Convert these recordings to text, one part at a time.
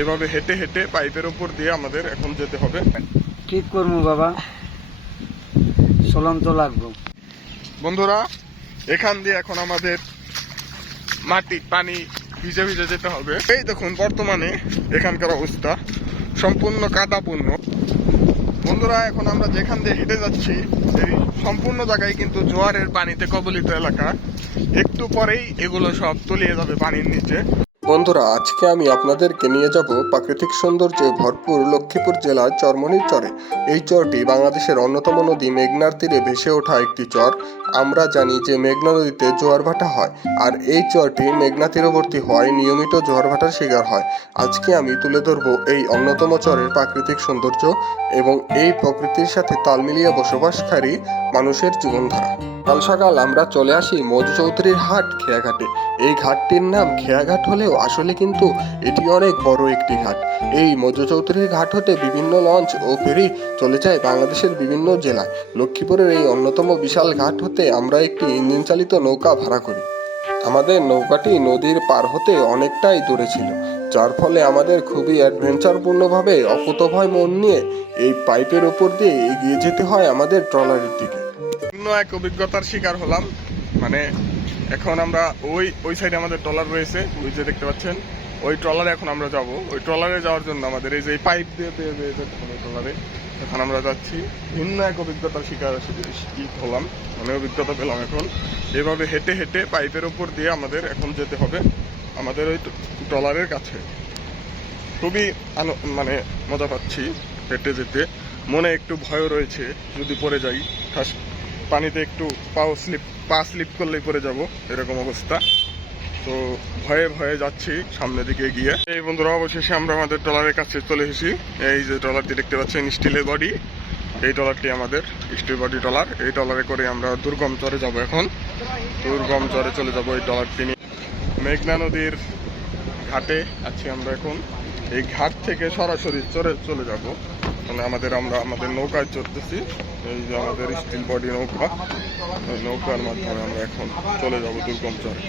এভাবে হেঁটে হেঁটে পাইপের উপর দিয়ে আমাদের এখন যেতে হবে। কি করবো বাবা, চলন তো লাগবো। বন্ধুরা, এখান দিয়ে এখন আমাদের মাটি পানি ভিজে ভিজে যেতে হবে। এই দেখুন বর্তমানে এখানকার অবস্থা সম্পূর্ণ কাদাপূর্ণ। বন্ধুরা, এখন আমরা যেখান দিয়ে হেঁটে যাচ্ছি এই সম্পূর্ণ জায়গায় কিন্তু জোয়ারের পানিতে কবলিত এলাকা। একটু পরেই এগুলো সব তলিয়ে যাবে পানির নিচে। বন্ধুরা, আজকে আমি আপনাদেরকে নিয়ে যাব প্রাকৃতিক সৌন্দর্যে ভরপুর লক্ষ্মীপুর জেলার চরমনির চরে। এই চরটি বাংলাদেশের অন্যতম নদী মেঘনার তীরে ভেসে ওঠা একটি চর। আমরা জানি যে মেঘনা নদীতে জোয়ার ভাটা হয়, আর এই চরটি মেঘনা তীরবর্তী হওয়ায় নিয়মিত জোয়ার ভাটার শিকার হয়। আজকে আমি তুলে ধরব এই অন্যতম চরের প্রাকৃতিক সৌন্দর্য এবং এই প্রকৃতির সাথে তাল মিলিয়ে বসবাসকারী মানুষের জীবনধারা। সকাল সকাল আমরা চলে আসি মধু চৌধুরীর হাট খেয়াঘাটে। এই ঘাটটির নাম খেয়াঘাট হলেও আসলে কিন্তু এটি অনেক বড় একটি ঘাট। এই মধু চৌধুরীর ঘাট হতে বিভিন্ন লঞ্চ ও ফেরি চলে যায় বাংলাদেশের বিভিন্ন জেলায়। লক্ষ্মীপুরের এই অন্যতম বিশাল ঘাট হতে আমরা একটি ইঞ্জিন চালিত নৌকা ভাড়া করি। আমাদের নৌকাটি নদীর পার হতে অনেকটাই দূরে ছিল, যার ফলে আমাদের খুবই অ্যাডভেঞ্চারপূর্ণভাবে অকুতভয় মন নিয়ে এই পাইপের উপর দিয়ে এগিয়ে যেতে হয় আমাদের ট্রলারের দিকে। অন্য এক অভিজ্ঞতার শিকার হলাম। মানে এখন আমরা ওই সাইডে আমাদের ট্রলার রয়েছে, ওই যে দেখতে পাচ্ছেন ওই ট্রলারে এখন আমরা যাব। ওই ট্রলারে যাওয়ার জন্য আমাদের এই যে পাইপ দিয়ে ট্রলারে এখন আমরা যাচ্ছি। ভিন্ন এক অভিজ্ঞতার শিকার হলাম, মানে অভিজ্ঞতা পেলাম। এখন এভাবে হেঁটে হেঁটে পাইপের উপর দিয়ে আমাদের এখন যেতে হবে আমাদের ওই ট্রলারের কাছে। খুবই মানে মজা পাচ্ছি হেঁটে যেতে। মনে একটু ভয় রয়েছে, যদি পড়ে যাই পানিতে একটু পা স্লিপ করলেই পড়ে যাব, এরকম অবস্থা। তো ভয়ে ভয়ে যাচ্ছি সামনের দিকে গিয়ে। এই বন্ধুরা, অবশেষে আমরা আমাদের ট্রলারের কাছে চলে এসেছি। এই যে ট্রলারটি দেখতে পাচ্ছেন স্টিলের বডি, এই ট্রলারটি আমাদের স্টিল বডি ট্রলার। এই ট্রলারে করে আমরা দুর্গম চরে যাব। এখন দুর্গম চরে চলে যাব এই ট্রলারটি নিয়ে। মেঘনা নদীর ঘাটে আছি আমরা এখন। এই ঘাট থেকে সরাসরি চরে চলে যাব। মানে আমাদের নৌকায় চড়তেছি। এই যে আমাদের স্টিল বডি নৌকা, ওই নৌকার মাধ্যমে আমরা এখন চলে যাব দুর্গম চরে।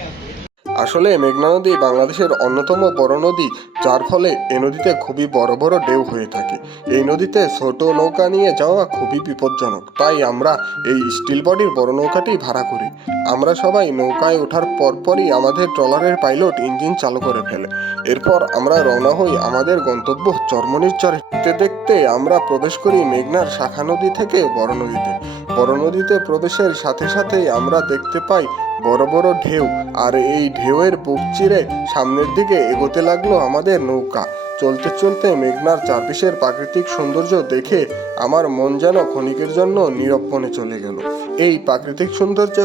আসলে মেঘনা নদী বাংলাদেশের অন্যতম বড় নদী, যার ফলে এই নদীতে খুবই বড় বড় ঢেউ হয়ে থাকে। এই নদীতে ছোট নৌকা নিয়ে যাওয়া খুবই বিপজ্জনক, তাই আমরা এই স্টিল বডির বড় নৌকাটি ভাড়া করি। আমরা সবাই নৌকায় ওঠার পরপরই আমাদের ট্রলারের পাইলট ইঞ্জিন চালু করে ফেলে। এরপর আমরা রওনা হই আমাদের গন্তব্য চরমনির চরে। দেখতে দেখতে আমরা প্রবেশ করি মেঘনার শাখা নদী থেকে বড় নদীতে। বড় নদীতে প্রবেশের সাথে সাথেই আমরা দেখতে পাই বড় বড় ঢেউ, আর এই ঢেউয়ের বুক চিরে সামনের দিকে এগোতে লাগলো আমাদের নৌকা। চলতে চলতে মেঘনার চারপাশের প্রাকৃতিক সৌন্দর্য দেখে আমার মন যেন ক্ষণিকের জন্য নীরবপণে চলে গেল। এই প্রাকৃতিক সৌন্দর্য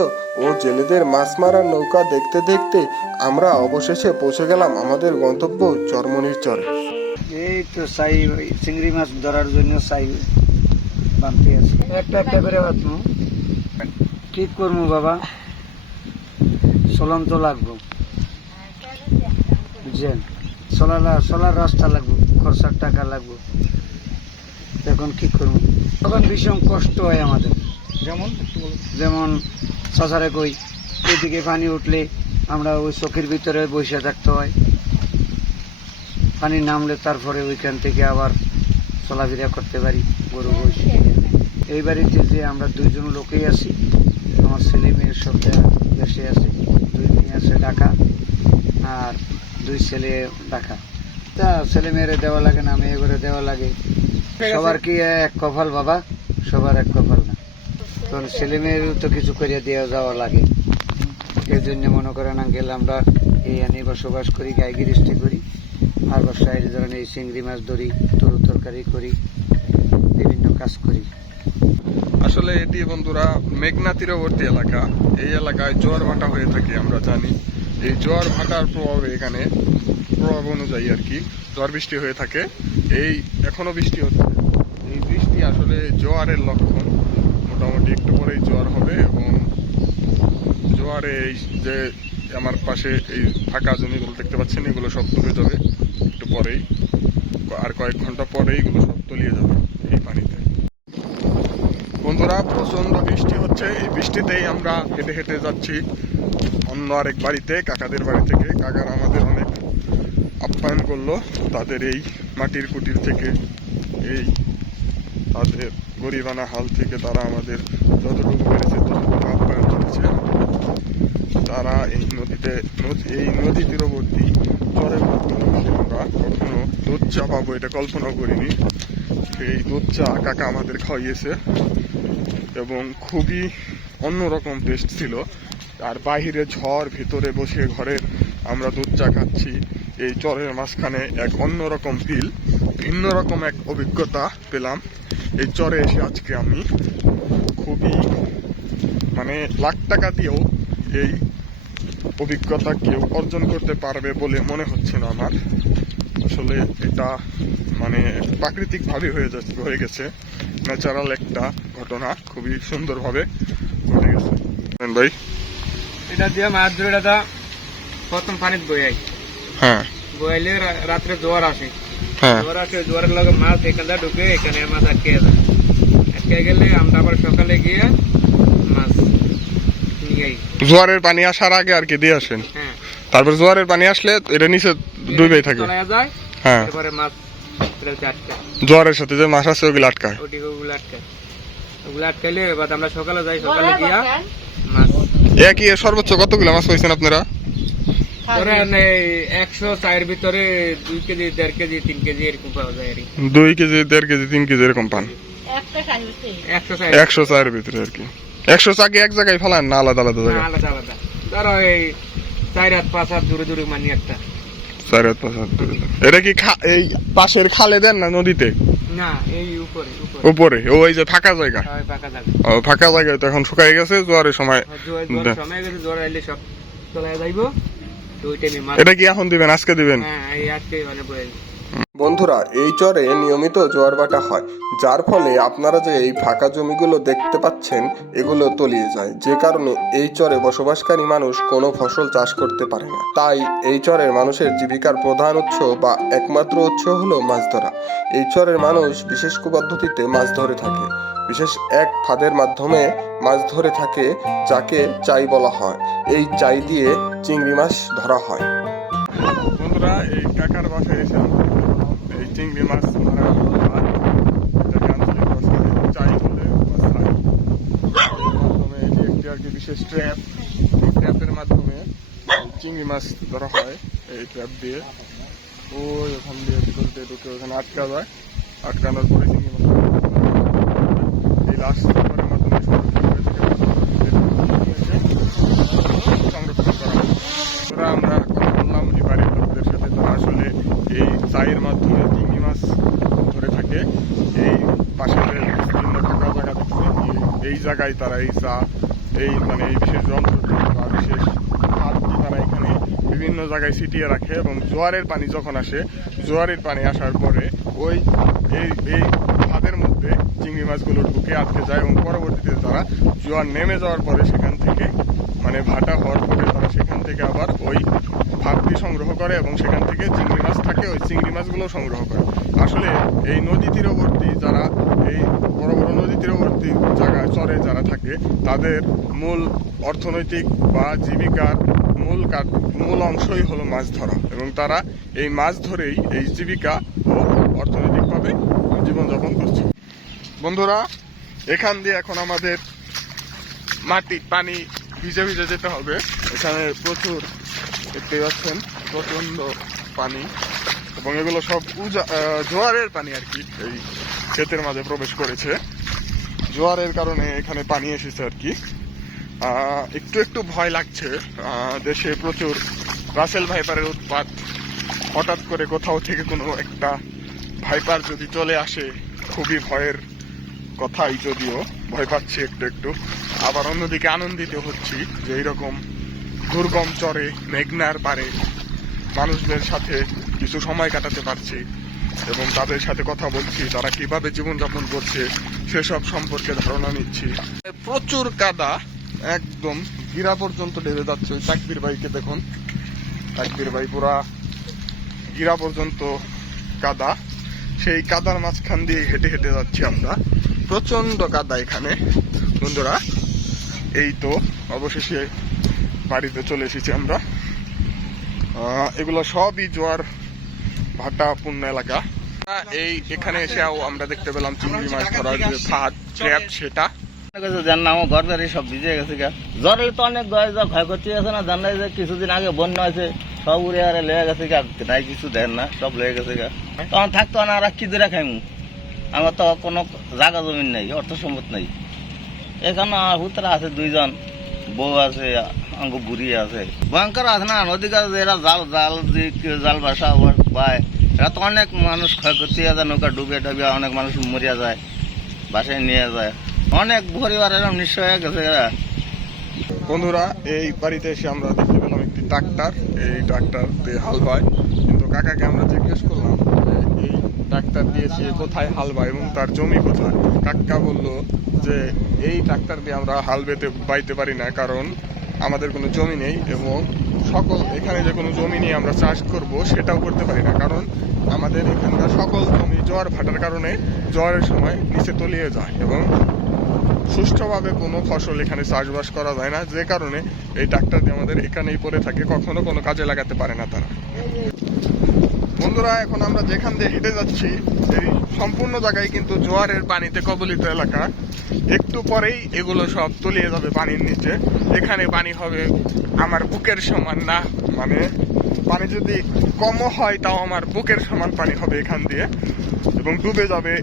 ও জেলেদের মাছ মারার নৌকা দেখতে দেখতে আমরা অবশেষে পৌঁছে গেলাম আমাদের গন্তব্য চরমনির চরে। এই তো সাই চিংড়ি মাছ ধরার জন্য সাই বানতে আছে, একটা একটা করে বাঁধবো। কি করবো বাবা, চলন তো লাগবো, বুঝছেন? চলার রাস্তা লাগবো, খরচার টাকা লাগবো। এখন কি করবো, তখন ভীষণ কষ্ট হয় আমাদের। যেমন সাঁচারে কই এদিকে পানি উঠলে আমরা ওই চোখের ভিতরে বসে থাকতে হয়, পানি নামলে তারপরে ওইখান থেকে আবার চলাফেরা করতে পারি গরু বসে। এই বাড়িতে যে আমরা দুইজন লোকেই আছি, আমার ছেলে মেয়ের সব দেশে আছে। দুই মেয়ে আছে ঢাকা, আর দুই ছেলে ঢাকা। তা ছেলে মেয়েরে দেওয়া লাগে না, মেয়ে করে দেওয়া লাগে। সবার কি এক কপাল বাবা? সবার এক কপাল না, কারণ ছেলে মেয়েরও তো কিছু করিয়া দেওয়া যাওয়া লাগে। এর জন্য মনে করেন আঙ্কেল আমরা এই আনে বসবাস করি, গাই গৃহস্থী করি, আর বাসায় এই ধরনের এই চিংড়ি মাছ ধরি, তরু তরকারি করি, বিভিন্ন কাজ করি। আসলে এটি বন্ধুরা মেঘনা তীরবর্তী এলাকা। এই এলাকায় জোয়ার ভাটা হয়ে থাকে আমরা জানি। এই জোয়ার ভাটার প্রভাবে এখানে প্রভাব অনুযায়ী আর কি ঝড় বৃষ্টি হয়ে থাকে। এই এখনো বৃষ্টি হচ্ছে। এই বৃষ্টি আসলে জোয়ারের লক্ষণ। মোটামুটি একটু পরেই জোয়ার হবে, এবং জোয়ারে এই যে আমার পাশে এই ফাঁকা জমিগুলো দেখতে পাচ্ছেন, এগুলো সব ডুবে যাবে একটু পরেই। আর কয়েক ঘন্টা পরেই এগুলো সব তলিয়ে যাবে এই পানিতে। বন্ধুরা, প্রচন্ড বৃষ্টি হচ্ছে। এই বৃষ্টিতেই আমরা হেঁটে হেঁটে যাচ্ছি অন্য আরেক বাড়িতে, কাকাদের বাড়ি থেকে। কাকার আমাদের অনেক আপ্যায়ন করলো তাদের এই মাটির কুটির থেকে, এই তাদের গরিবানা হাল থেকে তারা আমাদের যতটুকু পেরেছে ততটুকু আপ্যায়ন করেছে। তারা এই নদী তীরবর্তী চরের মাধ্যমে আমরা কখনো দুধ চা পাবো এটা কল্পনা করিনি। এই দুধ চা কাকা আমাদের খাইয়েছে এবং খুবই অন্যরকম টেস্ট ছিল। আর বাহিরে ঝড়, ভিতরে বসে ঘরে আমরা দুধ চা খাচ্ছি। এই চরের মাঝখানে এক অন্যরকম ফিল, ভিন্ন রকম এক অভিজ্ঞতা পেলাম এই চরে এসে। আজকে আমি খুবই মানে লাখ টাকা দিয়েও এই অভিজ্ঞতা কেউ অর্জন করতে পারবে বলে মনে হচ্ছে না আমার। আসলে এটা মানে প্রাকৃতিক ভাবে হয়ে গেছে, ন্যাচারাল একটা ঘটনা, খুবই সুন্দরভাবে ঘটে গেছে। ভাই এটা দিয়ে মাছ ধরে দাদা প্রথম পানিতে বইয়াই, হ্যাঁ বইলে রাত্রে জোয়ার আসে, হ্যাঁ জোয়ার আসে, জোয়ারের লগে মাছ এখানে ঢুকে, এখানে মাছ আটকে যায়। আটকে গেলে আমরা আবার সকালে গিয়ে মাছ নিয়ে আই। জোয়ারের পানি আসার আগে আর কি দিয়ে আসেন, হ্যাঁ, তারপর জোয়ারের পানি আসলে এটা নিচে ডুবেই থাকে। চলে যায়, হ্যাঁ, তারপরে মাছ আটকায়, জোয়ারের সাথে যে মাছ আছে ওগুলো আটকায়, ওগুলো আটকায়। ওগুলো আটকাইলে এবার আমরা সকালে যাই, সকালে গিয়া মাছ। একই সর্বোচ্চ কতগুলো মাছ পাইছেন আপনারা? ধরেন 100 ভিতরে 2 কেজি, 1.5 কেজি, 3 কেজি এরকম পাওয়া যায়। 2 কেজি, 1.5 কেজি, 3 কেজি এরকম পান। 100 চায়ের ভিতরে আর কি। 100 চা কি এক জায়গায় ফেলান না আলাদা আলাদা জায়গায়? আলাদা আলাদা, ধরো এই 4 হাত 5 হাত দূরে দূরে মানি একটা। 4 হাত 5 হাত দূরে। এটা কি এই পাশের খালে দেন না নদীতে? না, এই উপরে উপরে, ওই যে ফাঁকা জায়গা। ফাঁকা জায়গা। ও ফাঁকা জায়গায় তো এখন শুকাই গেছে, জোয়ারের সময়। জোয়ারের সময় গেছে, জোয়ার আইলে সব চলে যাইবো। তো ওই টাইমে মাছ। এটা কি এখন দিবেন, আজকে দিবেন? হ্যাঁ, এই আজকে মানে বই। বন্ধুরা, এই চরে নিয়মিত জোয়ার ভাটা হয়, যার ফলে আপনারা যে এই ফাঁকা জমিগুলো দেখতে পাচ্ছেন এগুলো তলিয়ে যায়, যে কারণে এই চরে বসবাসকারী মানুষ কোনো ফসল চাষ করতে পারে না। তাই এই চরের মানুষের জীবিকার প্রধান উৎস বা একমাত্র উৎস হলো মাছ ধরা। এই চরের মানুষ বিশেষ পদ্ধতিতে মাছ ধরে থাকে, বিশেষ এক ফাঁদের মাধ্যমে মাছ ধরে থাকে, যাকে চাই বলা হয়। এই চাই দিয়ে চিংড়ি মাছ ধরা হয়। বন্ধুরা, এই কাকার বাসায় এসে এই চিংড়ি মাছ ধরা চাই বলে মাধ্যমে একটি আর কি বিশেষ ট্র্যাপ, এই ট্র্যাপের মাধ্যমে চিংড়ি মাছ ধরা হয়। এই ট্র্যাপ দিয়ে ওই ওখান দিয়ে ভিতরে ঢুকে ওখানে আটকা যায়, আটকানোর পরে চিংড়ি মাছ এই লাস্ট ট্র্যাপের মাধ্যমে সংরক্ষণ করা হয়। তোরা আমরা কথা বললাম এই বাড়ির লোকদের সাথে, তারা আসলে এই চায়ের মাধ্যমে চিংড়ি মাছ ধরে থাকে। এই পাশে যে বিভিন্ন ফাঁকা জায়গা দেখছে, এই জায়গায় তারা এই চা, এই মানে এই বিশেষ যন্ত্র বা বিশেষ হাতটি তারা এখানে বিভিন্ন জায়গায় ছিটিয়ে রাখে এবং জোয়ারের পানি যখন আসে, জোয়ারের পানি আসার পরে ওই এই ফাঁদের মধ্যে চিংড়ি মাছগুলো ঢুকে আটকে যায় এবং পরবর্তীতে তারা জোয়ার নেমে যাওয়ার পরে সেখান থেকে মানে ভাটা হওয়ার পরে তারা সেখান থেকে আবার ওই ভাতটি সংগ্রহ করে এবং সেখান থেকে চিংড়ি মাছ থাকে, ওই চিংড়ি মাছগুলো সংগ্রহ করে। আসলে এই নদী তীরবর্তী যারা, এই বড় বড় নদী তীরবর্তী জায়গায় চরে যারা থাকে, তাদের মূল অর্থনৈতিক বা জীবিকার মূল অংশই হলো মাছ ধরা এবং তারা এই মাছ ধরেই এই জীবিকা ও অর্থনৈতিকভাবে জীবনযাপন করছে। বন্ধুরা, এখান দিয়ে এখন আমাদের মাটি পানি ভিজে ভিজে যেতে হবে। এখানে প্রচুর দেখতে পাচ্ছেন প্রচন্ড পানি এবং এগুলো সব জোয়ারের পানি আর কি এই ক্ষেতের মাঝে প্রবেশ করেছে। জোয়ারের কারণে এখানে পানি এসেছে আর কি। একটু একটু ভয় লাগছে, দেশে প্রচুর রাসেল ভাইপারের উৎপাত। হঠাৎ করে কোথাও থেকে কোনো একটা ভাইপার যদি চলে আসে, খুবই ভয়ের কথাই, যদিও ভয় পাচ্ছি একটু একটু। আবার অন্যদিকে আনন্দিত হচ্ছি যে এইরকম দুর্গম চরে মেঘনার পারে মানুষদের সাথে কিছু সময় কাটাতে পারছি এবং তাদের সাথে কথা বলছি, তারা কিভাবে জীবনযাপন করছে সেসব সম্পর্কে ধারণা নিচ্ছি। প্রচুর কাদা, একদম গিরা পর্যন্ত ডেবে যাচ্ছে। ওই তাকবীর ভাইকে দেখুন, তাকবীর ভাই পুরা গিরা পর্যন্ত কাদা। সেই কাদার মাঝখান দিয়ে হেঁটে হেঁটে যাচ্ছি আমরা, প্রচন্ড কাদা এখানে। বন্ধুরা, এই তো অবশেষে বাড়িতে চলে এসেছি আমরা। এগুলো সবই জোয়ার ভাটাপূর্ণ এলাকা। এই এখানে এসেও আমরা দেখতে পেলাম চিংড়ি মাছ ধরার যে ফাঁদ ট্র্যাপ সেটা। যার নাম ঘর বাড়ি সব ভিজে গেছে গা, জ্বর এলে তো অনেক ক্ষয়ক্ষতি আছে না, জানাই যে কিছুদিন আগে বন্যা হয়েছে, সব উড়ে আরে লেগে গেছে গা, নাই কিছু দেন না, সব লেগে গেছে গা। তখন থাকতো না আর কি দূরে খাইমু, আমার তো কোনো জায়গা জমিন নাই, অর্থ সম্পদ নাই। এখানে হুতরা আছে দুইজন, বউ আছে, আঙ্গ বুড়ি আছে, ভয়ঙ্কর আছে না নদী কাছে এরা জাল বাসা পায়, এরা তো অনেক মানুষ ক্ষয়ক্ষতি আছে, নৌকা ডুবে ডুবে অনেক মানুষ মরিয়া যায়, বাসায় নিয়ে যায়, অনেক পরিবার এরকম নিঃস্ব হয়ে গেছে এরা। বন্ধুরা এই বাড়িতে এসে আমরা দেখতে পেলাম একটি ট্রাক্টর, এই ট্রাক্টর দিয়ে হাল বায়, কিন্তু কাকাকে আমরা জিজ্ঞেস করলাম যে এই ট্রাক্টর দিয়ে সে কোথায় হাল বায় এবং তার জমি কোথায়। কাকা বলল যে এই ট্রাক্টর দিয়ে আমরা হাল বাইতে পারি না, কারণ আমাদের কোনো জমি নেই এবং সকল এখানে যে কোনো জমি নিয়ে আমরা চাষ করব সেটাও করতে পারি না, কারণ আমাদের এখানকার সকল জমি জোয়ার ভাটার কারণে জোয়ারের সময় নিচে তলিয়ে যায় এবং সুষ্ঠুভাবে কোনো ফসল এখানে চাষবাস করা যায় না, যে কারণে এই ট্রাক্টর দিয়ে আমাদের এখানেই পড়ে থাকে, কখনো কোনো কাজে লাগাতে পারে না তারা। বন্ধুরা এখন আমরা যেখান দিয়ে হেঁটে যাচ্ছি এই সম্পূর্ণ জায়গায় কিন্তু জোয়ারের পানিতে কবলিত এলাকা, একটু পরেই এগুলো সব তলিয়ে যাবে পানির নিচে। এখানে পানি হবে আমার বুকের সমান, না মানে পানি যদি কমও হয় তাও আমার বুকের সমান পানি হবে এখান দিয়ে, এবং ডুবে যাবে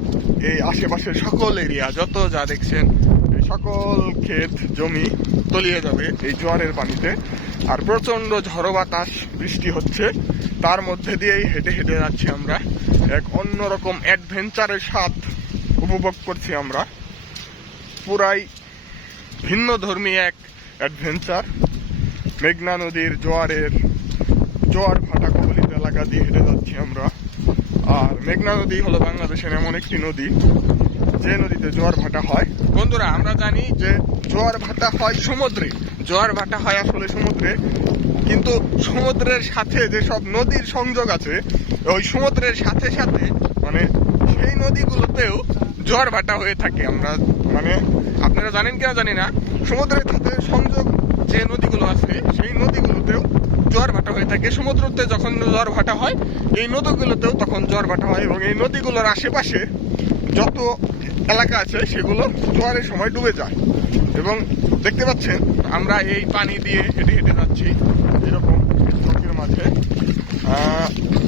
এই আশেপাশের সকল এরিয়া, যত যা দেখছেন এই সকল ক্ষেত জমি তলিয়ে যাবে এই জোয়ারের পানিতে। আর প্রচন্ড ঝড়ো বাতাস বৃষ্টি হচ্ছে, তার মধ্যে দিয়েই হেঁটে হেঁটে যাচ্ছি আমরা, এক অন্যরকম অ্যাডভেঞ্চারের স্বাদ উপভোগ করছি আমরা, পুরাই ভিন্ন ধর্মী এক অ্যাডভেঞ্চার। মেঘনা নদীর জোয়ার ভাটা কবলিত এলাকা দিয়ে হেঁটে যাচ্ছি আমরা। আর মেঘনা নদী হলো বাংলাদেশের এমন একটি নদী যে নদীতে জোয়ার ভাটা হয়। বন্ধুরা আমরা জানি যে জোয়ার ভাটা হয় সমুদ্রে, জোয়ার ভাটা হয় আসলে সমুদ্রে, কিন্তু সমুদ্রের সাথে যেসব নদীর সংযোগ আছে ওই সমুদ্রের সাথে সাথে মানে সেই নদীগুলোতেও জোয়ার ভাটা হয়ে থাকে। আমরা মানে আপনারা জানেন কিনা জানি না, সমুদ্রের সাথে সংযোগ যে নদীগুলো আছে সেই নদীগুলোতেও জোয়ার ভাটা হয়ে থাকে। সমুদ্রতে যখন জোয়ার ভাটা হয় এই নদীগুলোতেও তখন জোয়ার ভাটা হয়, এবং এই নদীগুলোর আশেপাশে যত এলাকা আছে সেগুলো জোয়ারের সময় ডুবে যায়। এবং দেখতে পাচ্ছেন আমরা এই পানি দিয়ে হেঁটে হেঁটে যাচ্ছি এরকম চোখের মাঝে,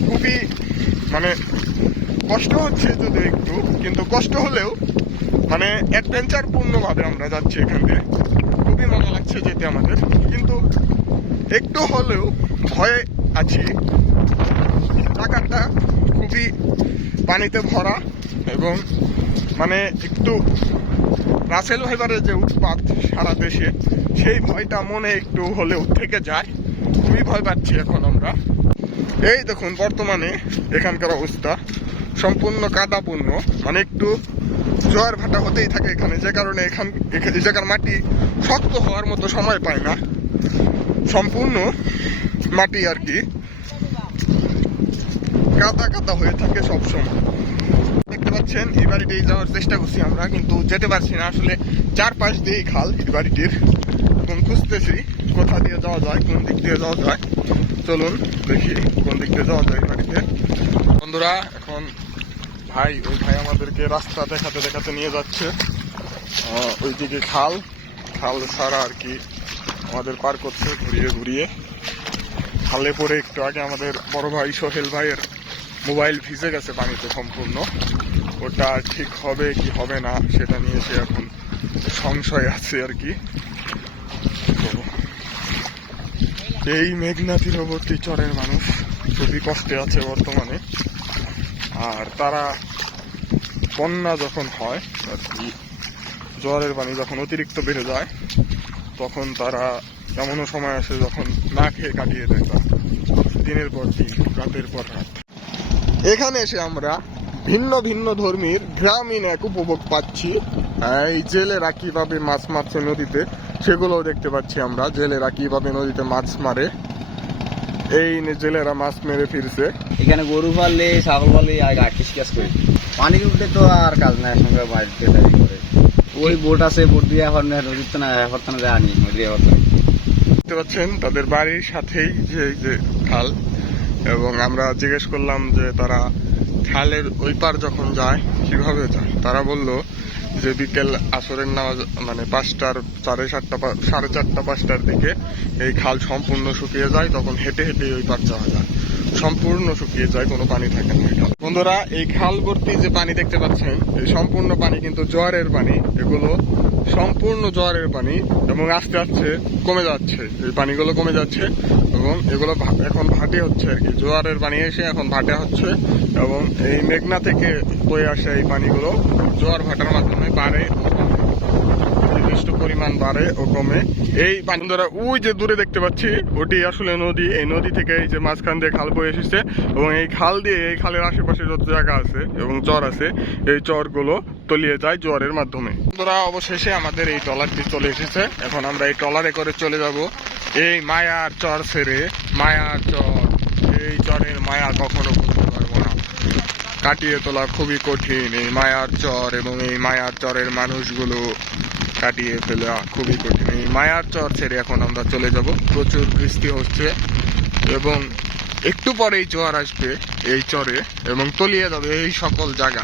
খুবই মানে কষ্ট হচ্ছে যদি একটু, কিন্তু কষ্ট হলেও মানে অ্যাডভেঞ্চার পূর্ণভাবে আমরা যাচ্ছি এখান দিয়ে, খুবই মজা লাগছে যেতে আমাদের, কিন্তু একটু হলেও ভয়ে আছি। জায়গাটা খুবই পানিতে ভরা এবং মানে একটু রাসেল ভাইবারের যে উৎপাত সারা দেশে সেই ভয়টা মনে একটু হলেও থেকে যায়, খুবই ভয় পাচ্ছি এখন আমরা। এই দেখুন বর্তমানে এখানকার অবস্থা সম্পূর্ণ কাদাপূর্ণ, মানে একটু জোয়ার ভাটা হতেই থাকে এখানে, যে কারণে এই জায়গার মাটি শক্ত হওয়ার মতো সময় পায় না, সম্পূর্ণ মাটি আর কি কাদা কাদা হয়ে থাকে সবসময়। দেখতে পাচ্ছেন এই বাড়িতেই যাওয়ার চেষ্টা করছি আমরা, কিন্তু যেতে পারছি না, আসলে চারপাশ দিয়েই খাল এই বাড়িটির, এবং খুঁজতেছি কোথা দিয়ে যাওয়া যায়, কোন দিক দিয়ে যাওয়া যায়। চলুন দেখি কোন দিক দিয়ে যাওয়া যায় এই বাড়িতে। বন্ধুরা এখন ওই ভাই আমাদেরকে রাস্তা দেখাতে দেখাতে নিয়ে যাচ্ছে, ওইদিকে খাল ছাড়া আর কি আমাদের পার করছে ঘুরিয়ে ঘুরিয়ে। খালে পরে একটু আগে আমাদের বড় ভাই সোহেল ভাইয়ের মোবাইল ভিজে গেছে পানিতে সম্পূর্ণ, ওটা ঠিক হবে কি হবে না সেটা নিয়ে সে এখন সংশয় আছে আর কি। এই মেঘনা তীরবর্তী চরের মানুষ খুবই কষ্টে আছে বর্তমানে, আর তারা বন্যা যখন হয় আর কি, জোয়ারের পানি যখন অতিরিক্ত বেড়ে যায় তখন তারা এমনও সময় আসে যখন না খেয়ে কাটিয়ে দেয় তারা দিনের পর দিন, রাতের পর রাত। এখানে এসে আমরা ভিন্ন ভিন্ন ধর্মীর গ্রামীণ এক উপভোগ পাচ্ছি। এই জেলেরা কিভাবে মাছ মারছে নদীতে সেগুলোও দেখতে পাচ্ছি আমরা, জেলেরা কিভাবে নদীতে মাছ মারে, এই জেলেরা মাছ মেরে ফিরছে। এখানে গরু পাললে ছাগল পাললে আর কৃষিকাজ করি, পানি উঠলে তো আর কাজ নাই, সঙ্গে বাড়িতে করে ওই বোট আছে, বোট দিয়ে এখন নদীতে না এখন যায়নি, নদী এখন দেখতে পাচ্ছেন তাদের বাড়ির সাথেই যে খাল, এবং আমরা জিজ্ঞেস করলাম যে তারা খালের ওই পার যখন যায় কিভাবে যায়। তারা বলল যে বিকেল আসরের নামাজ মানে 5টার 4:30 5টার দিকে এই খাল সম্পূর্ণ শুকিয়ে যায়, তখন হেঁটে হেঁটে ওই পার যাওয়া যায়, সম্পূর্ণ শুকিয়ে যায়, কোনো পানি থাকে না। এটা বন্ধুরা এই খাল ভর্তি যে পানি দেখতে পাচ্ছেন এই সম্পূর্ণ পানি কিন্তু জোয়ারের পানি, এগুলো সম্পূর্ণ জোয়ারের পানি এবং আস্তে আস্তে কমে যাচ্ছে, এই পানিগুলো কমে যাচ্ছে এবং এগুলো এখন ভাটে হচ্ছে আর কি, জোয়ারের পানি এসে এখন ভাটে হচ্ছে এবং এই মেঘনা থেকে বয়ে আসে এই পানিগুলো জোয়ার ভাটার মাধ্যমে বাড়ে ও কমে, নির্দিষ্ট পরিমাণ বাড়ে ও কমে। এই পানি ধরা ওই যে দূরে দেখতে পাচ্ছি ওটি আসলে নদী, এই নদী থেকে এই যে মাঝখান দিয়ে খাল বয়ে এসেছে এবং এই খাল দিয়ে এই খালের আশেপাশে যত জায়গা আছে এবং চর আছে এই চরগুলো তলিয়ে যায় জোয়ারের মাধ্যমে। বন্ধুরা অবশেষে আমাদের এই ট্রলারটি চলে এসেছে, এখন আমরা এই ট্রলারে করে চলে যাব এই মায়ার চর ছেড়ে। মায়ার চর, এই চরের মায়া কখনো বুঝতে পারবো না, কাটিয়ে তোলা খুবই কঠিন এই মায়ার চর এবং এই মায়ার চরের মানুষগুলো কাটিয়ে ফেলা খুবই কঠিন। এই মায়ার চর ছেড়ে এখন আমরা চলে যাব, প্রচুর বৃষ্টি হচ্ছে এবং একটু পরেই জোয়ার আসবে এই চরে এবং তলিয়ে যাবে এই সকল জায়গা।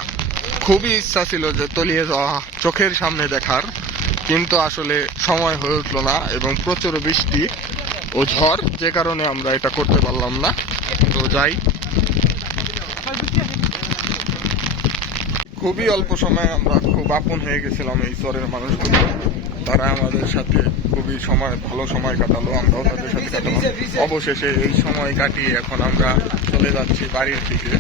খুবই ইচ্ছা ছিল যে তলিয়ে যাওয়া চোখের সামনে দেখার, কিন্তু আসলে সময় হয়ে উঠলো না এবং প্রচুর বৃষ্টি ও ঝড়, যে কারণে আমরা এটা করতে পারলাম না। তো যাই, খুবই অল্প সময়ে আমরা খুব আপন হয়ে গেছিলাম এই চরের মানুষগুলো, তারা আমাদের সাথে খুবই ভালো সময় কাটালো, আমরাও তাদের সাথে কাটালাম। অবশেষে এই সময় কাটিয়ে এখন আমরা চলে যাচ্ছি বাড়ির দিকে।